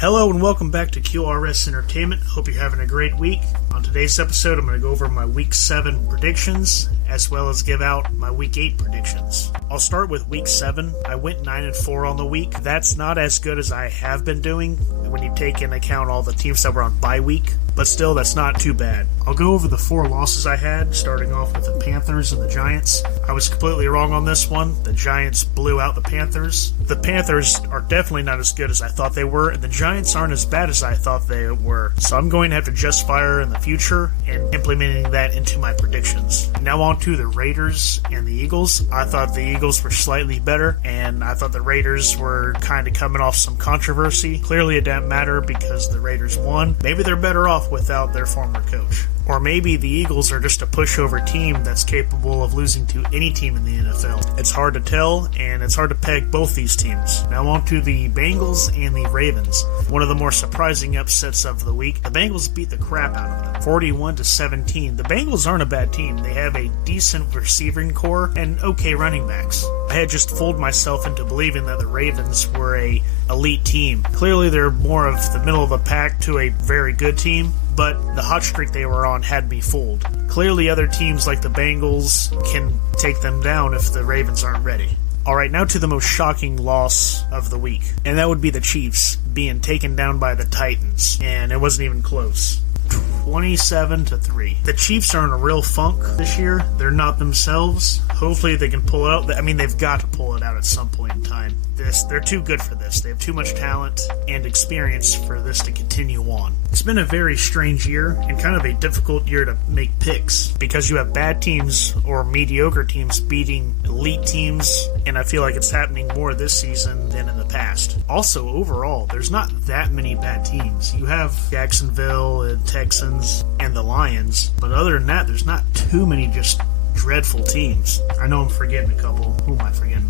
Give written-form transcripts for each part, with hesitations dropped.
Hello and welcome back to QRS Entertainment. Hope you're having a great week. On today's episode, I'm going to go over my Week 7 predictions, as well as give out my Week 8 predictions. I'll start with Week 7. I went 9-4 on the week. That's not as good as I have been doing when you take into account all the teams that were on bye week, but still, that's not too bad. I'll go over the 4 losses I had, starting off with the Panthers and the Giants. I was completely wrong on this one. The Giants blew out the Panthers. The Panthers are definitely not as good as I thought they were, and the Giants aren't as bad as I thought they were. So I'm going to have to just fire in the future and implementing that into my predictions. Now on to the Raiders and the Eagles. I thought the Eagles were slightly better, and I thought the Raiders were kind of coming off some controversy. Clearly it didn't matter because the Raiders won. Maybe they're better off without their former coach. Or maybe the Eagles are just a pushover team that's capable of losing to any team in the NFL. It's hard to tell, and it's hard to peg both these teams. Now on to the Bengals and the Ravens. One of the more surprising upsets of the week. The Bengals beat the crap out of them, 41-17. The Bengals aren't a bad team. They have a decent receiving core and okay running backs. I had just fooled myself into believing that the Ravens were a elite team. Clearly they're more of the middle of the pack to a very good team, but the hot streak they were on had me fooled. Clearly other teams like the Bengals can take them down if the Ravens aren't ready. Alright, now to the most shocking loss of the week, and that would be the Chiefs being taken down by the Titans, and it wasn't even close. 27-3. The Chiefs are in a real funk this year. They're not themselves. Hopefully they can pull it out. I mean, they've got to pull it out at some point in time. They're too good for this. They have too much talent and experience for this to continue on. It's been a very strange year and kind of a difficult year to make picks because you have bad teams or mediocre teams beating elite teams, and I feel like it's happening more this season than in the past. Also, overall, there's not that many bad teams. You have Jacksonville and Texans and the Lions, but other than that, there's not too many just dreadful teams. I know I'm forgetting a couple. Who am I forgetting?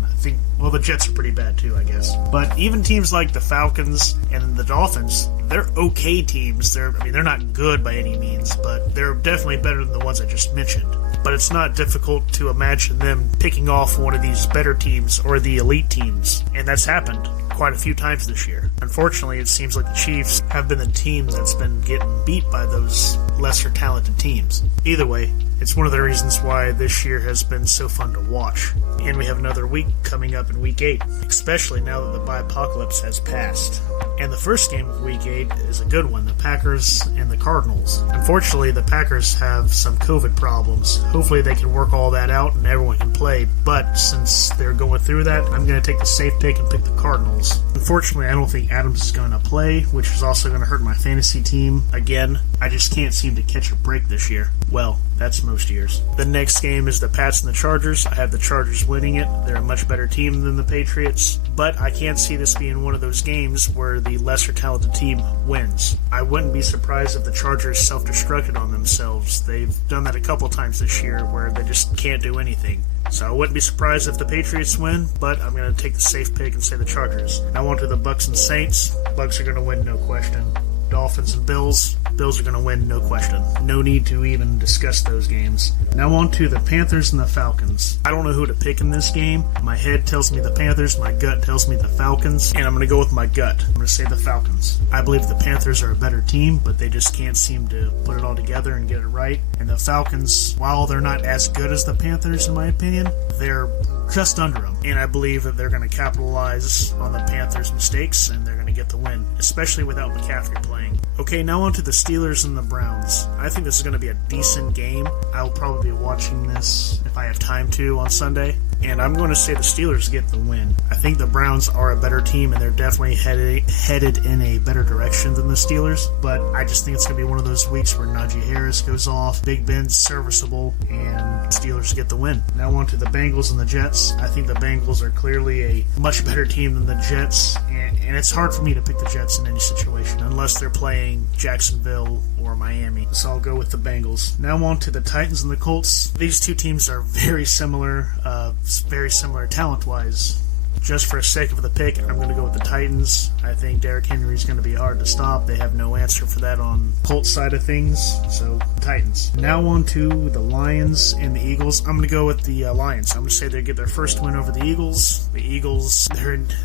The Jets are pretty bad too, I guess. But even teams like the Falcons and the Dolphins, they're okay teams. They're not good by any means, but they're definitely better than the ones I just mentioned. But it's not difficult to imagine them picking off one of these better teams or the elite teams, and that's happened quite a few times this year. Unfortunately, it seems like the Chiefs have been the team that's been getting beat by those lesser talented teams. Either way, it's one of the reasons why this year has been so fun to watch. And we have another week coming up in Week 8, especially now that the bye-apocalypse has passed. And the first game of Week 8 is a good one, the Packers and the Cardinals. Unfortunately, the Packers have some COVID problems. Hopefully they can work all that out and everyone can play, but since they're going through that, I'm going to take the safe pick and pick the Cardinals. Unfortunately, I don't think Adams is going to play, which is also going to hurt my fantasy team. Again, I just can't seem to catch a break this year. Well, that's most years. The next game is the Pats and the Chargers. I have the Chargers winning it. They're a much better team than the Patriots, but I can't see this being one of those games where the lesser talented team wins. I wouldn't be surprised if the Chargers self-destructed on themselves. They've done that a couple times this year where they just can't do anything. So I wouldn't be surprised if the Patriots win, but I'm going to take the safe pick and say the Chargers. Now on to the Bucks and Saints. Bucks are going to win, no question. Dolphins and Bills. Bills are going to win, no question. No need to even discuss those games. Now on to the Panthers and the Falcons. I don't know who to pick in this game. My head tells me the Panthers, my gut tells me the Falcons, and I'm going to go with my gut. I'm going to say the Falcons. I believe the Panthers are a better team, but they just can't seem to put it all together and get it right. And the Falcons, while they're not as good as the Panthers in my opinion, they're just under them. And I believe that they're going to capitalize on the Panthers' mistakes and they're going to get the win, especially without McCaffrey playing. Okay, now on to the Steelers and the Browns. I think this is going to be a decent game. I will probably be watching this if I have time to on Sunday. And I'm going to say the Steelers get the win. I think the Browns are a better team, and they're definitely headed in a better direction than the Steelers. But I just think it's going to be one of those weeks where Najee Harris goes off, Big Ben's serviceable, and Steelers get the win. Now on to the Bengals and the Jets. I think the Bengals are clearly a much better team than the Jets, and it's hard for me to pick the Jets in any situation unless they're playing Jacksonville or Miami. So I'll go with the Bengals. Now on to the Titans and the Colts. These two teams are very similar talent-wise. just for the sake of the pick, I'm going to go with the Titans. I think Derrick Henry is going to be hard to stop. They have no answer for that on Colts side of things, so Titans. Now on to the Lions and the Eagles. I'm going to go with the Lions. I'm going to say they get their first win over the Eagles. The Eagles,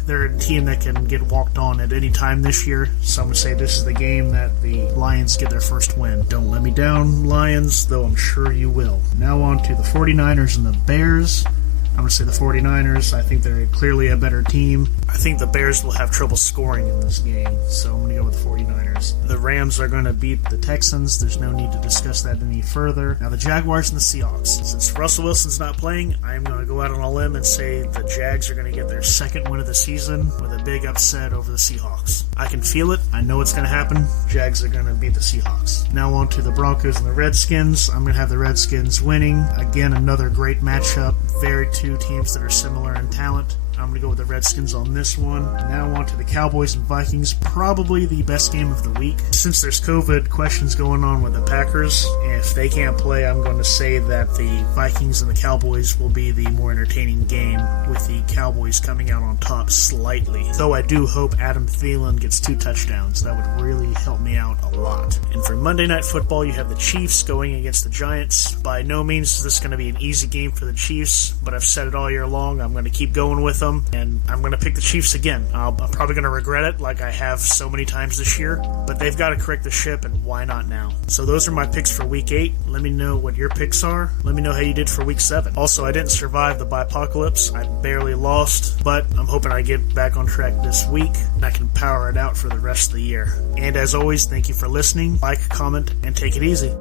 they're a team that can get walked on at any time this year, so I'm going to say this is the game that the Lions get their first win. Don't let me down, Lions, though I'm sure you will. Now on to the 49ers and the Bears. I'm going to say the 49ers. I think they're clearly a better team. I think the Bears will have trouble scoring in this game, so I'm going to go with the 49ers. The Rams are going to beat the Texans. There's no need to discuss that any further. Now the Jaguars and the Seahawks. Since Russell Wilson's not playing, I'm going to go out on a limb and say the Jags are going to get their second win of the season with a big upset over the Seahawks. I can feel it. I know it's going to happen. Jags are going to beat the Seahawks. Now on to the Broncos and the Redskins. I'm going to have the Redskins winning. Again, another great matchup. Two teams that are similar in talent. I'm going to go with the Redskins on this one. Now on to the Cowboys and Vikings, probably the best game of the week. Since there's COVID questions going on with the Packers, if they can't play, I'm going to say that the Vikings and the Cowboys will be the more entertaining game, with the Cowboys coming out on top slightly. Though I do hope Adam Thielen gets 2 touchdowns. That would really help me out a lot. And for Monday Night Football, you have the Chiefs going against the Giants. By no means is this going to be an easy game for the Chiefs, but I've said it all year long. I'm going to keep going with them. And I'm going to pick the Chiefs again. I'm probably going to regret it like I have so many times this year, but they've got to correct the ship, and why not now? So those are my picks for Week 8. Let me know what your picks are. Let me know how you did for Week 7. Also, I didn't survive the Bipocalypse. I barely lost, but I'm hoping I get back on track this week, and I can power it out for the rest of the year. And as always, thank you for listening. Like, comment, and take it easy.